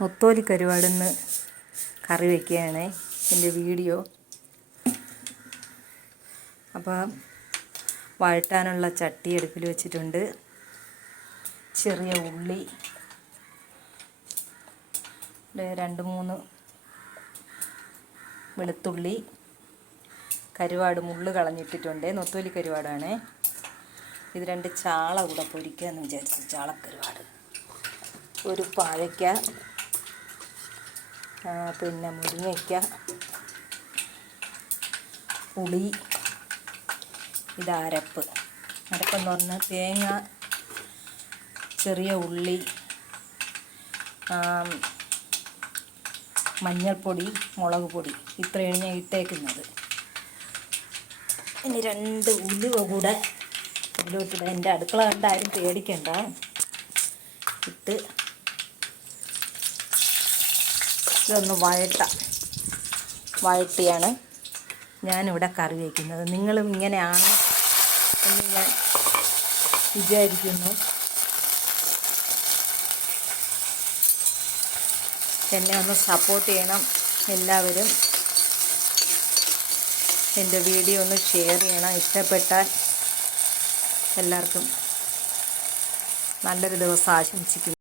നൊത്തോലി കരുവാടെന്ന് കറി വയ്ക്കുകയാണ് എൻ്റെ വീഡിയോ. അപ്പോൾ വഴറ്റാനുള്ള ചട്ടി അടുപ്പിൽ വെച്ചിട്ടുണ്ട്. ചെറിയ ഉള്ളി, 2-3 വെളുത്തുള്ളി, കരുവാട് മുള്ള് കളഞ്ഞിട്ടിട്ടുണ്ട്. നൊത്തോലി കരുവാടാണ് ഇത്. 2 ചാള കൂടെ പൊരിക്കാമെന്ന് വിചാരിച്ചു. ചാളക്കരുവാട്, ഒരു പാവയ്ക്ക, പിന്നെ മുരിങ്ങയ്ക്ക, പുളി. ഇത് അരപ്പെന്ന് പറഞ്ഞാൽ തേങ്ങ, ചെറിയ ഉള്ളി, മഞ്ഞൾപ്പൊടി, മുളക് പൊടി, ഇത്രയാണ് ഞാൻ ഇട്ടേക്കുന്നത്. ഇനി 2 ഉലുവ കൂടെ ഇതിലോട്ടിട. എൻ്റെ അടുക്കള കണ്ട ആരും പേടിക്കണ്ട. ഇട്ട് ഇതൊന്ന് വഴട്ടിയാണ് ഞാനിവിടെ കറി വയ്ക്കുന്നത്. നിങ്ങളും ഇങ്ങനെയാണ് എന്ന് ഞാൻ വിചാരിക്കുന്നു. എന്നെ ഒന്ന് സപ്പോർട്ട് ചെയ്യണം എല്ലാവരും. എൻ്റെ വീഡിയോ ഒന്ന് ഷെയർ ചെയ്യണം. ഇഷ്ടപ്പെട്ടാൽ എല്ലാവർക്കും നല്ലൊരു ദിവസം ആശംസിക്കുന്നു.